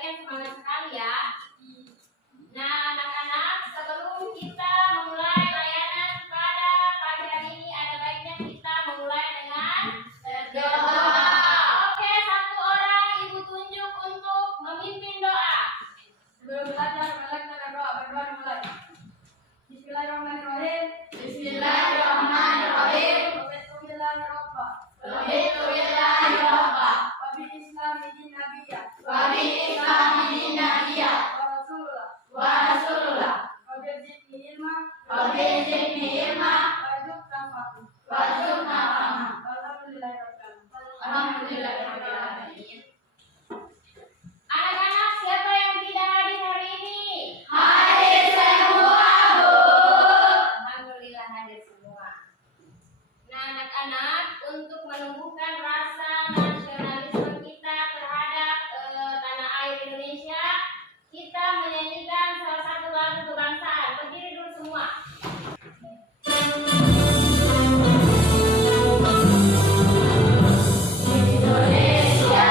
kalian semangat sekali ya. Nah, anak-anak, sebelum kita memulai layanan pada pagi hari ini, ada baiknya kita memulai dengan berdoa. Oke, satu orang ibu tunjuk untuk memimpin doa. Sebelum belajar, berdoa dimulai. Bismillahirrahmanirrahim. Bismillahirrahmanirrahim. Wabi Islam idin nabiyya. Wa rasulullah. Wabi zidni ilma. Warzuqna fahma. Alhamdulillahirrahmanirrahim. Anak-anak, siapa yang tidak hadir hari ini? Hadir semua, Bu. Alhamdulillah hadir semua. Nah, anak-anak, untuk menumbuhkan rasa nasionalisme kita terhadap tanah air Indonesia, kita menyanyikan salah satu lagu kebangsaan. Berdiri dulu semua. Indonesia,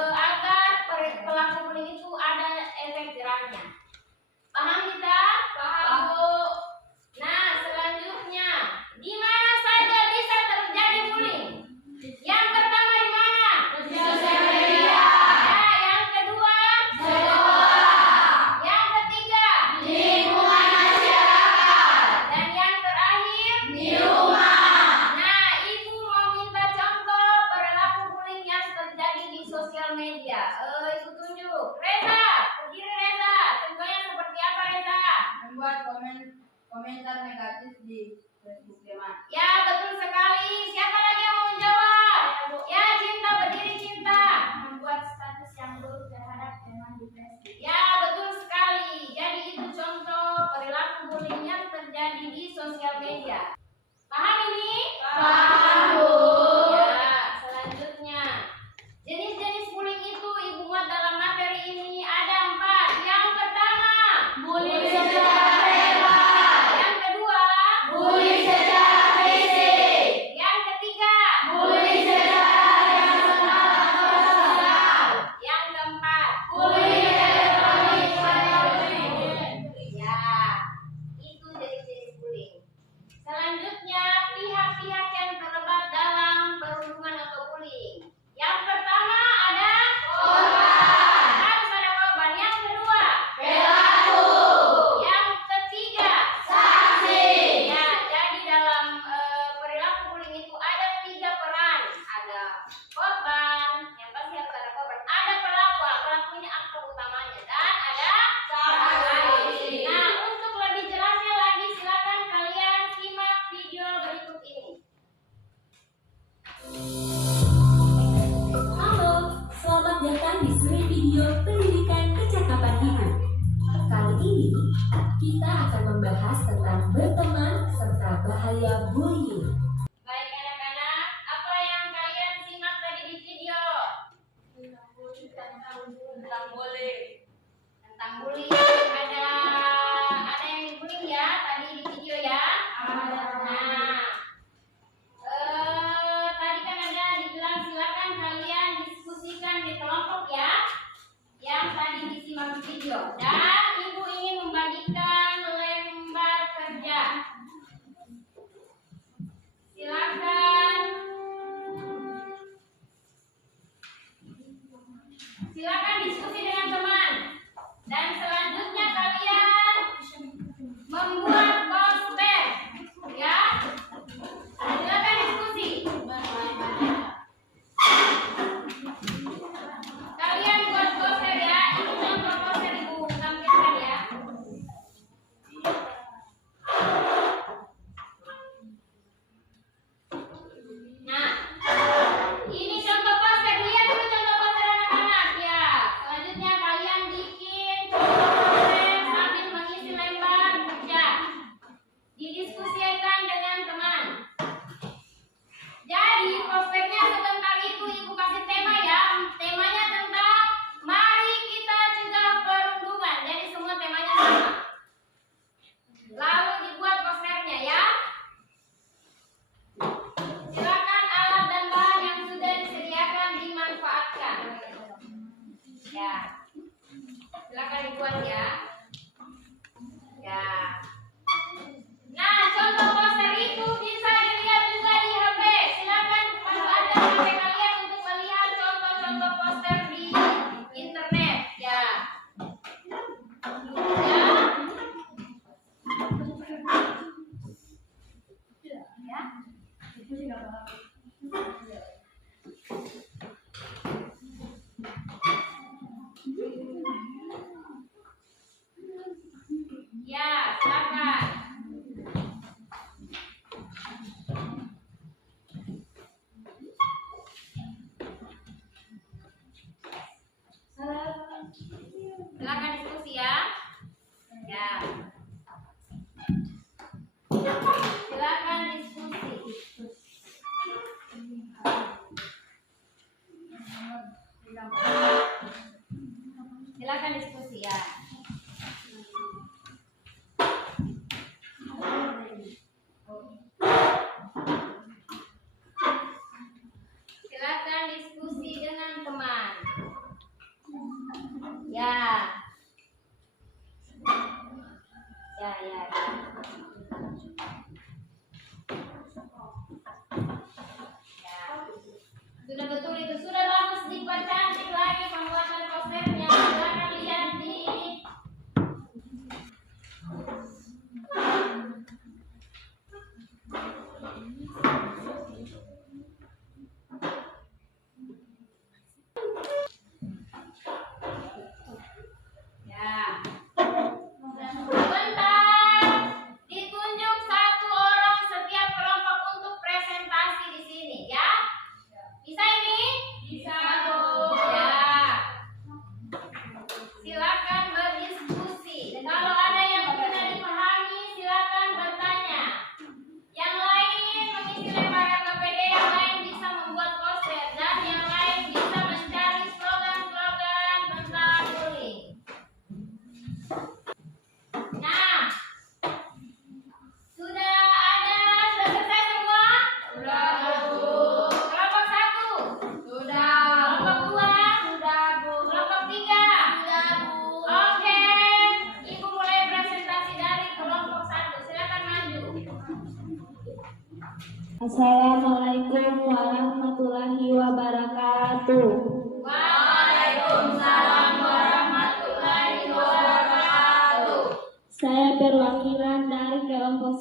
agar pelaku bullying itu ada efek jerahnya. Paham kita? Paham, Bu. Nah, selanjutnya, di mana saja bisa terjadi bullying? Yang pertama di mana? Sosial media. Ya, yang kedua, Sekolah. yang ketiga, Lingkungan masyarakat. dan yang terakhir. Di rumah. Nah, Ibu mau minta contoh perilaku bullying yang terjadi di sosial media. Ibu tunjuk. Reza, berdiri Reza. Contohnya seperti apa Reza? Membuat komentar negatif di Facebook teman. Ya, betul sekali. Siapa lagi yang mau menjawab? Ya, Cinta, berdiri Cinta. Membuat status yang buruk terhadap teman di Facebook. Ya, betul sekali. Jadi itu contoh perilaku bullying yang terjadi di sosial media. Paham ini? Paham, Bu. Ya, selanjutnya. Jenis-jenis bullying itu Ibu muat dalam materi ini ada 4. Yang pertama, Bullying secara verbal. yang kedua, Bullying secara fisik. yang ketiga, Bullying secara emosional atau sosial. yang keempat. Bullying elektronik atau fisik. Ya, itu jenis-jenis bullying. Selanjutnya, pihak-pihak yang terlibat dalam perundungan atau bullying. Yang pertama ada Korban. harus ada korban. Yang kedua, Pelaku. yang ketiga. Saksi. Ya, jadi dalam perilaku bullying itu ada 3 peran. Ada korban, yang pasti harus ada korban. Ada pelaku, pelaku ini aktor utamanya, dan ada Saksi. Nah, untuk lebih jelasnya lagi silakan kalian simak video berikut ini. Halo, selamat datang di seri video pendidikan kecakapan hidup. Kali ini kita akan membahas tentang berteman serta bahaya bullying. Baik anak-anak, apa yang kalian simak tadi di video? Tentang bullying. Tentang bullying. Ada yang dibullying ya tadi di video ya? Nah, tadi kan ada dibilang silakan kalian diskusikan di kelompok ya, yang tadi disimak di video. Dan Ibu ingin membagikan lembar kerja. Silakan. Silakan diskusi dengan teman. Dan selanjutnya kalian membuat poster, ya. Silakan diskusi. Kalian buat poster ya. Ini contoh poster Ibu tampilkan ya. Nah, ini contoh poster. Lihat dulu contoh poster anak-anak ya. Selanjutnya kalian bikin contoh poster sambil mengisi lembar kerja. Didiskusikan dengan teman. Jadi posternya sebentar itu Ibu kasih tema ya. Temanya tentang mari kita cegah perundungan. Jadi semua temanya sama. Lalu dibuat posternya ya. Silakan alat dan bahan yang sudah disediakan dimanfaatkan. Ya. Silakan dibuat ya. Ya. Nah, contoh poster itu bisa dilihat juga di HP. Silakan manfaatkan HP kalian untuk melihat contoh-contoh poster di internet. Ya. Ya. Ya, silakan. Silakan diskusi ya. Ya. Silakan diskusi. Silakan diskusi ya. Silakan diskusi dengan teman.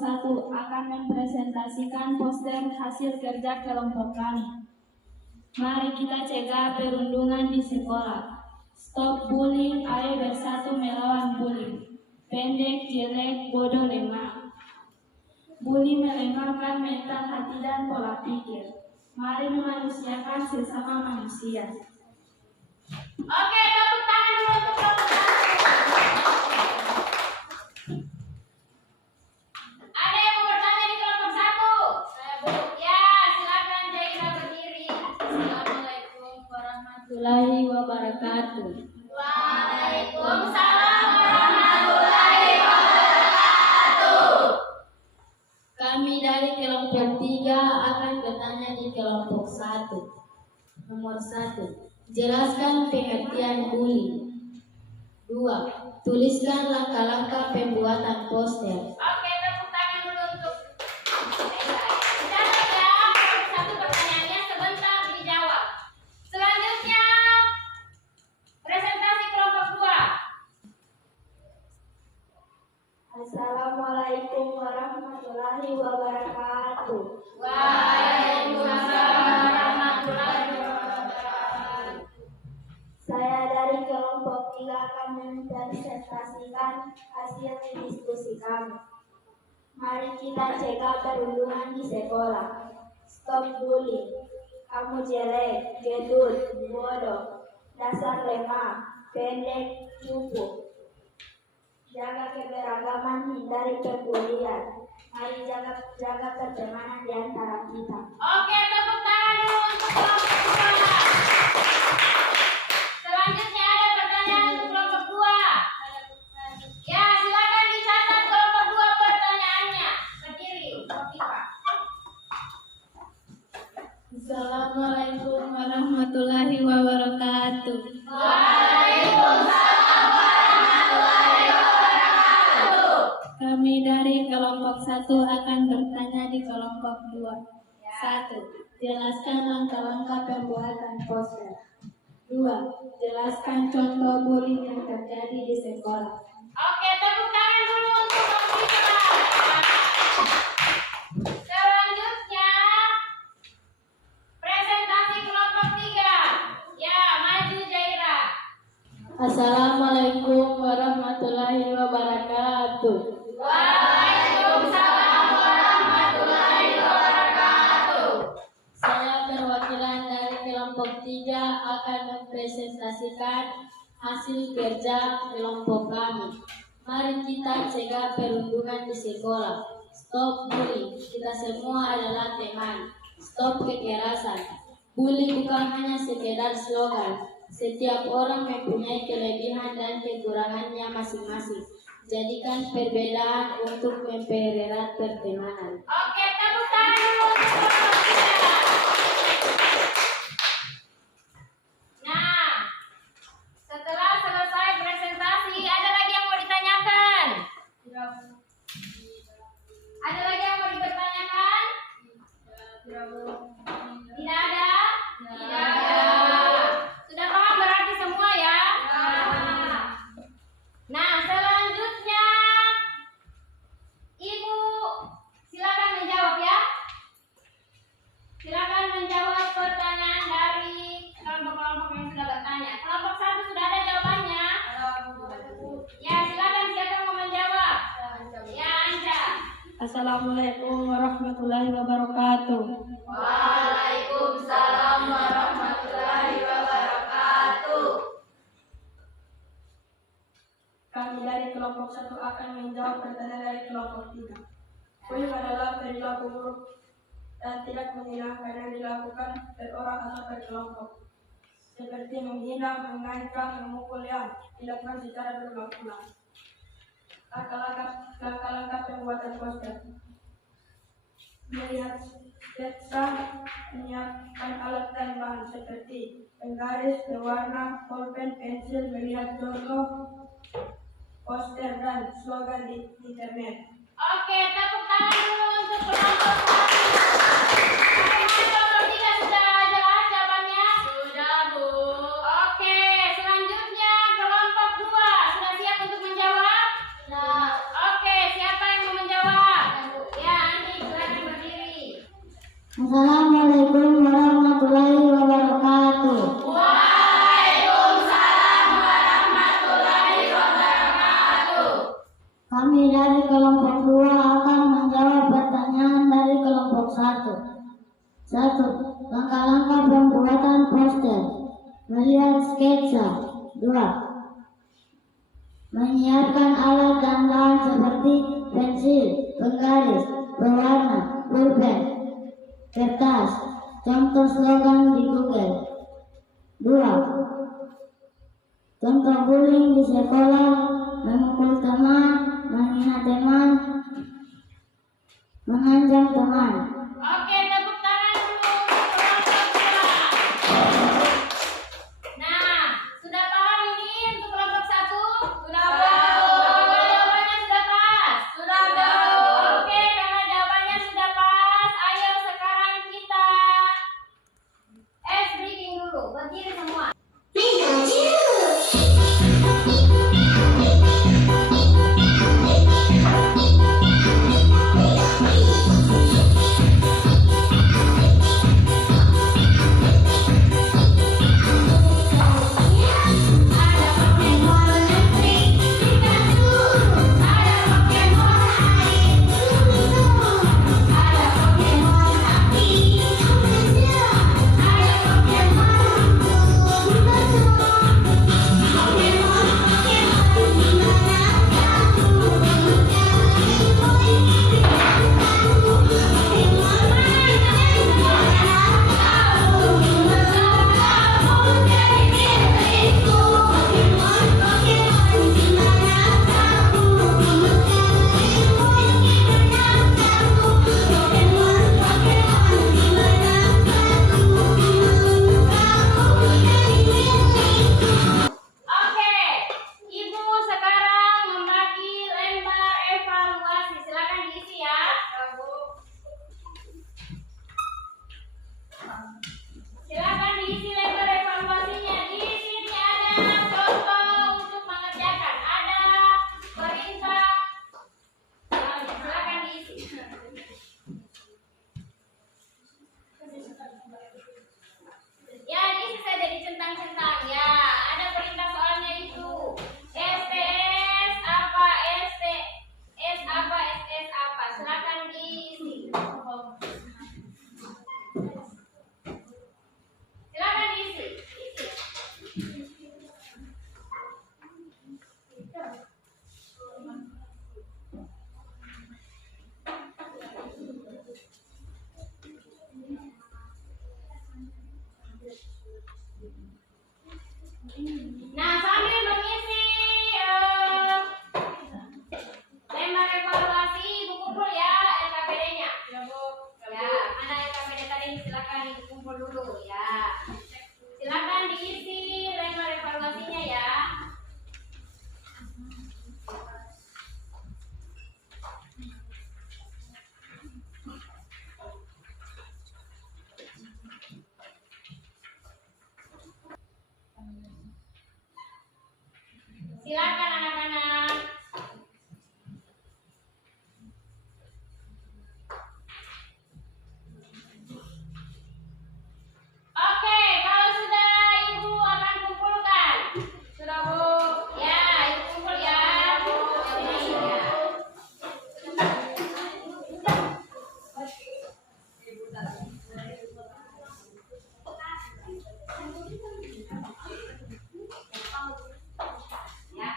1 akan mempresentasikan poster hasil kerja kelompok kami. Mari kita cegah perundungan di sekolah. Stop bullying, ayo bersatu melawan bullying. Pendek, jelek, bodoh, lemah. Bully melemahkan mental hati dan pola pikir. Mari memanusiakan sesama manusia. Oke, tepuk tangan dulu untuk kelompok 1. Ada yang mau bertanya di kelompok 1? Saya, Bu. Ya, silakan Jaira berdiri. Assalamualaikum warahmatullahi wabarakatuh. Waalaikumsalam warahmatullahi wabarakatuh. Kami dari kelompok 3 akan bertanya di kelompok 1. Nomor 1. Jelaskan pengertian bully. 2. Tuliskan langkah-langkah pembuatan poster. Oke, tepuk tangan dulu untuk Jaira. Catat ya, kelompok 1 pertanyaannya sebentar dijawab. Selanjutnya, presentasi kelompok 2. Assalamualaikum warahmatullahi wabarakatuh. Waalaikumsalam warahmatullahi wabarakatuh. Saya dari kelompok 3 akan mempresentasikan hasil diskusi kami. Mari kita cegah perundungan di sekolah. Stop bullying. Kamu jelek, gendut, bodoh, dasar lemah, pendek, cupu. Jaga keberagaman, hindari perbulian. Mari jaga pertemanan di antara kita. Oke, tepuk tangan dulu untuk kelompok 2. Selanjutnya ada pertanyaan untuk kelompok 2. Ya, silakan dicatat kelompok 2 pertanyaannya. Berdiri, Kofifa. Assalamualaikum warahmatullahi wabarakatuh. Waalaikumsalam warahmatullahi wabarakatuh. Kami dari kelompok 1 akan bertanya di kelompok 2. 1. Jelaskan langkah-langkah pembuatan poster. 2. Jelaskan contoh bullying yang terjadi di sekolah. Oke, tepuk tangan dulu untuk Kofifa. Selanjutnya, presentasi kelompok 3. Ya, maju Jaira. Assalamualaikum warahmatullahi wabarakatuh. Waalaikumsalam warahmatullahi wabarakatuh. Saya perwakilan dari kelompok 3 akan mempresentasikan hasil kerja kelompok kami. Mari kita cegah perundungan di sekolah. Stop bullying. Kita semua adalah teman. Stop kekerasan. Bully bukan hanya sekedar slogan. Setiap orang mempunyai kelebihan dan kekurangannya masing-masing. Jadikan perbedaan untuk mempererat pertemanan. Oke, tepuk tangan dulu untuk kelompok 3. Nah, setelah selesai presentasi, ada lagi yang mau ditanyakan? Ada lagi yang mau dipertanyakan? Tidak ada? Tidak ada. Sudah paham berarti semua ya? Nah, selanjutnya Ibu silakan menjawab ya. Silakan menjawab pertanyaan dari kelompok-kelompok yang sudah bertanya. Kelompok 1 sudah ada jawabannya? Ya, silakan siapa yang mau menjawab? Ya, Anja. Assalamualaikum warahmatullahi wabarakatuh. Waalaikumsalam warahmatullahi wabarakatuh. Kami dari kelompok 1 akan menjawab pertanyaan dari kelompok 3. Bullying adalah perilaku buruk dan tidak menyenangkan yang dilakukan per orang atau per kelompok. Seperti menghina, mengancam, memukul yang dilakukan secara berulang-ulang. Langkah-langkah pembuatan poster. Melihat sketsa, menyiapkan alat dan bahan seperti penggaris, pewarna, pulpen, pensil, melihat contoh poster dan slogan di internet. Oke, tepuk tangan dulu untuk kelompok 1. Bagaimana kelompok 3 sudah jelas jawabannya? Sudah, Bu. Oke, selanjutnya kelompok 2 sudah siap untuk menjawab? Sudah. Oke, siapa yang mau menjawab? desa. 2. Menyiapkan alat dan bahan seperti pensil, penggaris, pewarna, pulpen, kertas. Contoh slogan di Google. 2. Contoh bullying di sekolah: memukul teman, menghina teman, mengancam teman. Oke, tepuk tangan dulu untuk kelompok 2. Nah, sudah paham ini untuk kelompok 1? Sudah tahu. Apakah jawabannya sudah pas? Sudah tahu. Oke, karena jawabannya sudah pas, ayo sekarang kita ice breaking dulu. Berdiri semua. Oke, Ibu sekarang membagi lembar evaluasi. Silakan diisi ya. Silakan diisi lembar evaluasinya. Di sini ada contoh untuk mengerjakan. Ada perintah. Silakan diisi. Ya, diisi saja dicentang-centang. Ya, ada perintah soalnya itu. STS apa, STS apa, SS apa. Silakan diisi. Silakan diisi. Nah, sambil mengisi lembar evaluasi, Ibu kumpul ya LKPD-nya. Ya, mana LKPD tadi? Silakan Ibu kumpul dulu ya. Silakan diisi lembar evaluasinya ya. Silakan anak-anak. Oke, kalau sudah Ibu akan kumpulkan. Sudah, Bu? Ya, Ibu kumpul ya. Sini ya. Ya.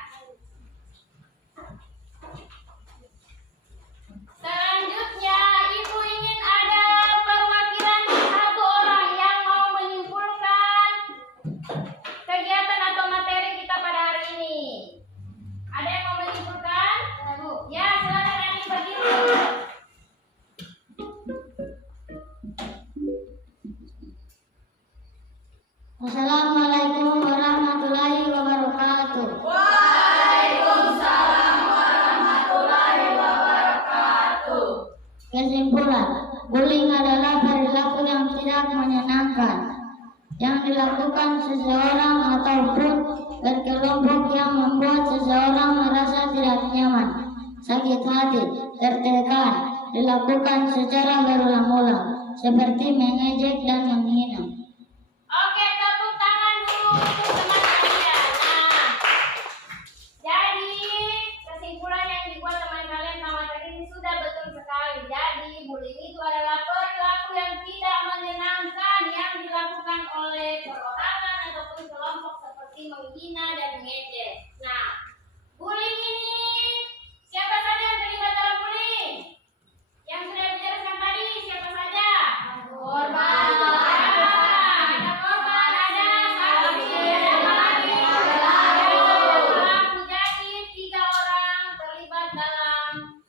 Selanjutnya, Ibu ingin ada perwakilan satu orang yang mau menyimpulkan kegiatan atau materi kita pada hari ini. Ada yang mau menyimpulkan? Ya, silakan yang berdiri. Assalamualaikum warahmatullahi wabarakatuh. Kesimpulan, bullying adalah perilaku yang tidak menyenangkan yang dilakukan seseorang ataupun berkelompok yang membuat seseorang merasa tidak nyaman, sakit hati, tertekan, dilakukan secara berulang-ulang, seperti mengejek dan menghina. Oke, tepuk tangan dulu untuk teman kalian. Nah, jadi kesimpulan yang dibuat teman kalian sama tadi ini sudah betul sekali. Jadi bullying itu adalah perilaku yang tidak menyenangkan yang dilakukan oleh perorangan ataupun kelompok seperti menghina dan mengejek. Nah, bullying ini siapa saja yang terlibat dalam bullying? Yang sudah dijelaskan tadi siapa saja? Korban. Ada korban, ada saksi, ada lagi. Jadi 3 orang terlibat dalam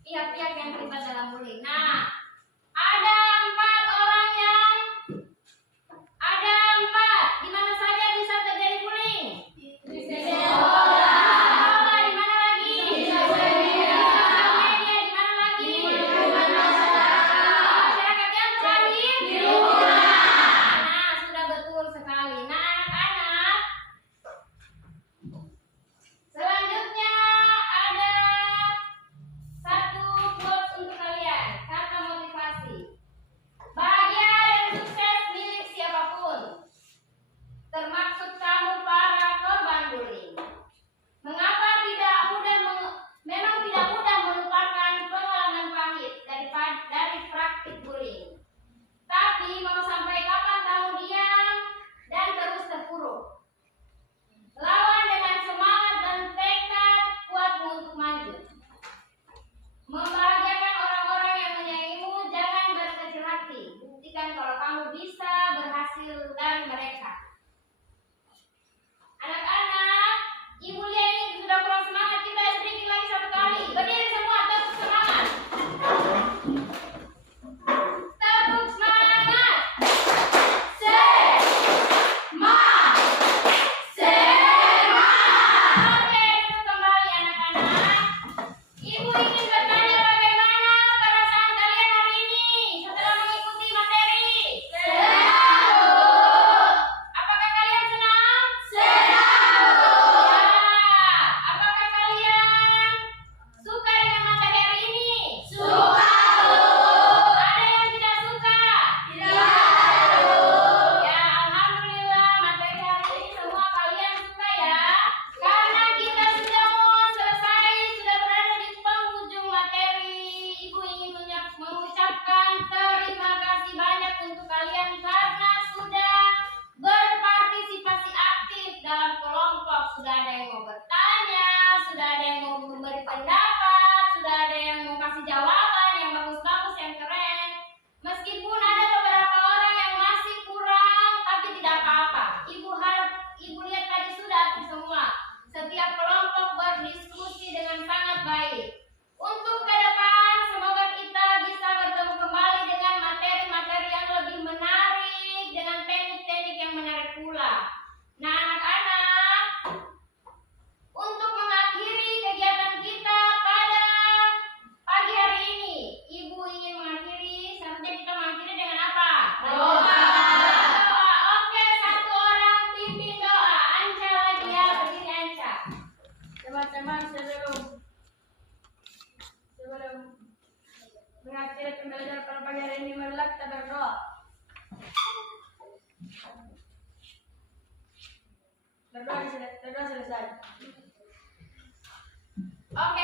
pihak-pihak yang terlibat dalam bullying. Nah, ada 4 orang yang di mana saja bisa terjadi bullying? Di sekolah. Di mana lagi? Di sosial media. Di mana lagi? Di masyarakat yang terakhir? Di rumah. Nah, sudah betul sekali. Nah, anak-anak, selanjutnya ada satu quotes untuk kalian, kata motivasi. Bahagia dan sukses milik siapapun, termasuk kamu para korban bullying. Mengapa memang tidak mudah melupakan pengalaman pahit dari praktik bullying. Tapi mau sampai kapan kamu diam dan terus terpuruk? Lawan dengan semangat dan tekad kuatmu untuk maju. Membahagiakan orang-orang yang menyayangimu, jangan berkecil hati. Buktikan kalau kamu bisa berhasil dari mereka. Anak-anak, Ibu Lia ini sudah kurang semangat. Kita sedikit lagi 1 kali. Berdiri semua, tepuk semangat. Tepuk semangat. Oke, duduk kembali anak-anak. Ibu ingin bertanya bagaimana perasaan kalian hari ini setelah mengikuti materi. Apakah kalian senang? Ya. Apakah kalian suka dengan materi hari ini? Ada yang tidak suka? Ya, alhamdulillah materi hari ini semua kalian suka ya. Karena kita sudah mau selesai, sudah berada di penghujung materi. Ibu ingin mengucapkan terima kasih banyak untuk kalian karena sudah berpartisipasi aktif dalam kelompok. Sudah ada yang mau bertanya, sudah ada yang mau memberi pendapat, sudah ada yang mau kasih jawaban yang bagus-bagus, yang keren. Meskipun ada beberapa orang yang masih kurang, tapi tidak apa-apa. Ibu lihat tadi sudah aktif semua. Setiap kelompok berdiskusi dengan sangat baik. Untuk ke depan, semoga kita bisa bertemu kembali dengan materi-materi yang lebih menarik, dengan teknik-teknik yang menarik pula. Nah, anak-anak, untuk mengakhiri kegiatan kita pada pagi hari ini, Ibu ingin mengakhiri, selanjutnya kita mengakhiri dengan apa? Doa. Oke, 1 orang pimpin doa. Anca lagi ya, berdiri Anca. Teman-teman, sebelum mengakhiri pembelajaran pada pagi hari ini, marilah kita berdoa. Berdoa selesai. Oke,